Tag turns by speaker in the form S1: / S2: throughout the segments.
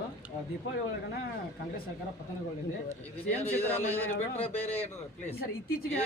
S1: ದೀಪಾವಳಿ ಒಳಗನ ಕಾಂಗ್ರೆಸ್ ಸರ್ಕಾರ ಪತನಗೊಳ್ಳಿದೆ ಸರ್. ಇತ್ತೀಚೆಗೆ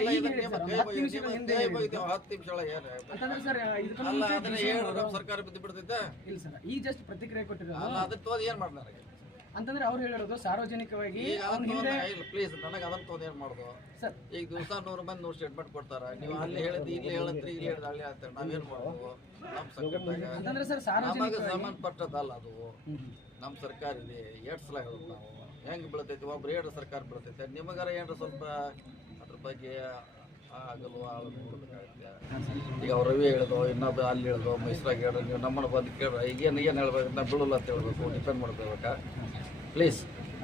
S2: ಸರ್ಕಾರ ಬಿದ್ದು ಬಿಡ್ತೈತೆ
S1: ಇಲ್ಲ ಸರ್, ಈ ಜಸ್ಟ್ ಪ್ರತಿಕ್ರಿಯೆ ಕೊಟ್ಟಿರೋದು
S2: ಅದಕ್ಕೆ ಏನ್ ಮಾಡ್ತಾರೆ
S1: ಅಂತಂದ್ರೆ ಅವ್ರು ಹೇಳಿರೋದು ಸಾರ್ವಜನಿಕವಾಗಿ
S2: ಪ್ಲೀಸ್ ನನಗೆ ಅದನ್ನ ತೊಂದು ಏನ್ ಮಾಡುದು
S1: ಸರ್.
S2: ಈಗ ದಿವಸ 100 ಮಂದಿ 100 ಸ್ಟೇಟ್ಮೆಂಟ್ ಕೊಡ್ತಾರ. ನೀವು ಅಲ್ಲಿ ಹೇಳಿದ್ರಿ ಇಲ್ಲಿ ಹೇಳತ್ರಿ ಇಲ್ಲಿ ಹೇಳಿದ್ರೆ ಅಲ್ಲಿ ಹೇಳ್ತಾರೆ. ನಾವೇನ್ ಮಾಡುದು? ನಮ್ಮ ಸರ್ಕಾರದಾಗ
S1: ಅಂತಂದ್ರೆ ಸರ್
S2: ನಮಗೆ ಸಂಬಂಧಪಟ್ಟದಲ್ಲ ಅದು. ನಮ್ಮ ಸರ್ಕಾರ ಇದೆ. 2 ಸಲ ಹೇಳೋದು ನಾವು ಹೆಂಗ್ ಬೀಳ್ತೈತಿ. ಒಬ್ರು 2 ಸರ್ಕಾರ ಬೀಳ್ತೈತೆ. ನಿಮಗಾರ ಏನ್ರ ಸ್ವಲ್ಪ ಅದ್ರ ಬಗ್ಗೆ ಆಗಲ್ವ ಈಗ ಅವ್ರು ರವಿ ಹೇಳಿದೋ ಇನ್ನೊಬ್ಬ ಅಲ್ಲಿ ಹೇಳಿದೋ ಮೈಸೂರಾಗ ಹೇಳಿದ್ರು. ನೀವು ನಮ್ಮನ್ನು ಬಂದು ಕೇಳ್ರ ಈಗೇನು ಏನು ಹೇಳ್ಬೇಕು ನಾ ಬೀಳಲ್ಲ ಅಂತ ಹೇಳ್ಬೇಕು. ಡಿಪೆಂಡ್ ಮಾಡ್ಕೋಬೇಕಾ ಪ್ಲೀಸ್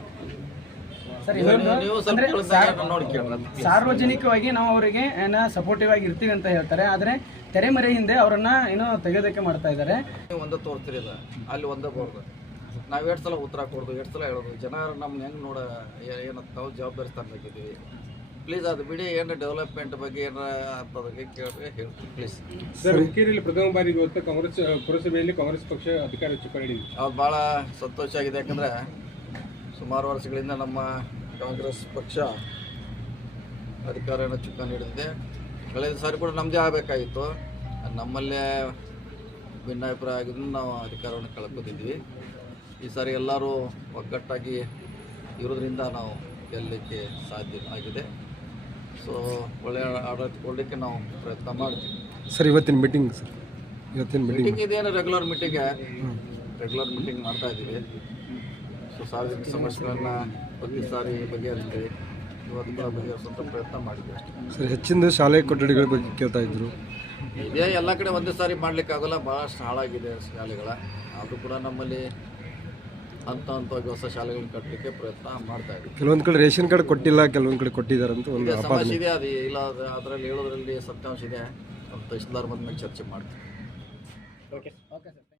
S2: ನೀವು ಸ್ವಲ್ಪ ನೋಡಿ ಕೇಳ್ರ.
S1: ಸಾರ್ವಜನಿಕವಾಗಿ ನಾವು ಅವರಿಗೆ ಸಪೋರ್ಟಿವ್ ಆಗಿ ಇರ್ತೀವಿ ಅಂತ ಹೇಳ್ತಾರೆ, ಆದ್ರೆ ತೆರೆಮರೆ ಹಿಂದೆ ಅವರನ್ನ ಏನೋ ತೆಗೆದಕ್ಕೆ ಮಾಡ್ತಾ ಇದ್ದಾರೆ.
S2: ನೀವು ಒಂದೇ ತೋರ್ತಿರಿಲ್ಲ ಅಲ್ಲಿ ಒಂದೇ ಬೋರ್ದು. ನಾವು 2 ಸಲ ಉತ್ತರ ಕೊಡೋದು 2 ಸಲ ಹೇಳೋದು. ಜನರು ನಮ್ಗೆ ಹೆಂಗೆ ನೋಡ ಏನಂತ ನಾವು ಜವಾಬ್ದಾರಿ ತರಬೇಕಿದ್ದೀವಿ. ಪ್ಲೀಸ್ ಅದು ಬಿಡಿ. ಏನು ಡೆವಲಪ್ಮೆಂಟ್ ಬಗ್ಗೆ ಏನಾರ ಬಗ್ಗೆ ಕೇಳಿದ್ರೆ ಹೇಳ್ತೀವಿ ಪ್ಲೀಸ್.
S3: ಸರ್, ಹುಕ್ಕೇರಿಯಲ್ಲಿ ಪ್ರಥಮ ಬಾರಿ ಇವತ್ತು ಕಾಂಗ್ರೆಸ್ ಪುರಸಭೆಯಲ್ಲಿ ಕಾಂಗ್ರೆಸ್ ಪಕ್ಷ ಅಧಿಕಾರ ಚುಕ್ಕಾಣಿ ಹಿಡಿದಿದೆ.
S2: ಅದು ಭಾಳ ಸಂತೋಷ ಆಗಿದೆ. ಯಾಕಂದರೆ ಸುಮಾರು ವರ್ಷಗಳಿಂದ ನಮ್ಮ ಕಾಂಗ್ರೆಸ್ ಪಕ್ಷ ಅಧಿಕಾರನ ಚುಕ್ಕಾಣಿ ಹಿಡಿದಿದೆ. ಕಳೆದ ಸಾರಿ ಕೂಡ ನಮ್ಮದೇ ಆಗಬೇಕಾಗಿತ್ತು. ನಮ್ಮಲ್ಲೇ ಭಿನ್ನಾಭಿಪ್ರಾಯ ಆಗಿದ್ದು ನಾವು ಅಧಿಕಾರವನ್ನು ಕಳ್ಕೊತಿದ್ವಿ. ಈ ಸಾರಿ ಎಲ್ಲರೂ ಒಗ್ಗಟ್ಟಾಗಿ ಇರೋದ್ರಿಂದ ನಾವು ಗೆಲ್ಲಲಿಕ್ಕೆ ಸಾಧ್ಯ ಆಗಿದೆ. ಸೊ ಒಳ್ಳೆಯ ಆಡಳಿತ ಕೊಡಲಿಕ್ಕೆ ನಾವು ಪ್ರಯತ್ನ ಮಾಡ್ತೀವಿ.
S3: ಸರ್, ಇವತ್ತಿನ ಮೀಟಿಂಗ್
S2: ಇದೇನು ರೆಗ್ಯುಲರ್ ಮೀಟಿಂಗ್ ಮಾಡ್ತಾ ಇದ್ದೀವಿ. ಸೊ ಸಾರ್ವಜನಿಕ ಸಮಸ್ಯೆಗಳನ್ನ ಪ್ರತಿ ಸಾರಿ ಬಗೆಹರಿಸ್ತೀವಿ. ಇವತ್ತು ಕೂಡ ಬಗೆಹರಿಸುವಂಥ ಪ್ರಯತ್ನ ಮಾಡಿದ್ವಿ ಅಷ್ಟೇ.
S3: ಸರ್, ಹೆಚ್ಚಿನ ಶಾಲೆ ಕೊಠಡಿಗಳ ಬಗ್ಗೆ ಕೇಳ್ತಾ ಇದ್ರು.
S2: ಇದೇ ಎಲ್ಲ ಕಡೆ ಒಂದೇ ಸಾರಿ ಮಾಡಲಿಕ್ಕಾಗಲ್ಲ. ಭಾಳಷ್ಟು ಹಾಳಾಗಿದೆ ಶಾಲೆಗಳ. ಅದು ಕೂಡ ನಮ್ಮಲ್ಲಿ ಹಂತವಾಗಿ ಹೊಸ ಶಾಲೆಗಳನ್ನ ಕಟ್ಟಲಿಕ್ಕೆ ಪ್ರಯತ್ನ ಮಾಡ್ತಾ ಇದ್ದೀವಿ.
S3: ಕೆಲವೊಂದು ಕಡೆ ರೇಷನ್ ಕಾರ್ಡ್ ಕೊಟ್ಟಿಲ್ಲ, ಕೆಲವೊಂದು ಕಡೆ ಕೊಟ್ಟಿದ್ದಾರೆ ಅಂತ ಒಂದು
S2: ಸಮಸ್ಯೆ ಇದೆ. ಅದು ಇಲ್ಲ ಅದರಲ್ಲಿ ಹೇಳೋದ್ರಲ್ಲಿ ಸತ್ಯಾಂಶ ಇದೆ. ತಹಶೀಲ್ದಾರ್ ಬಂದ ಮೇಲೆ ಚರ್ಚೆ ಮಾಡ್ತೀವಿ.
S1: Okay sir.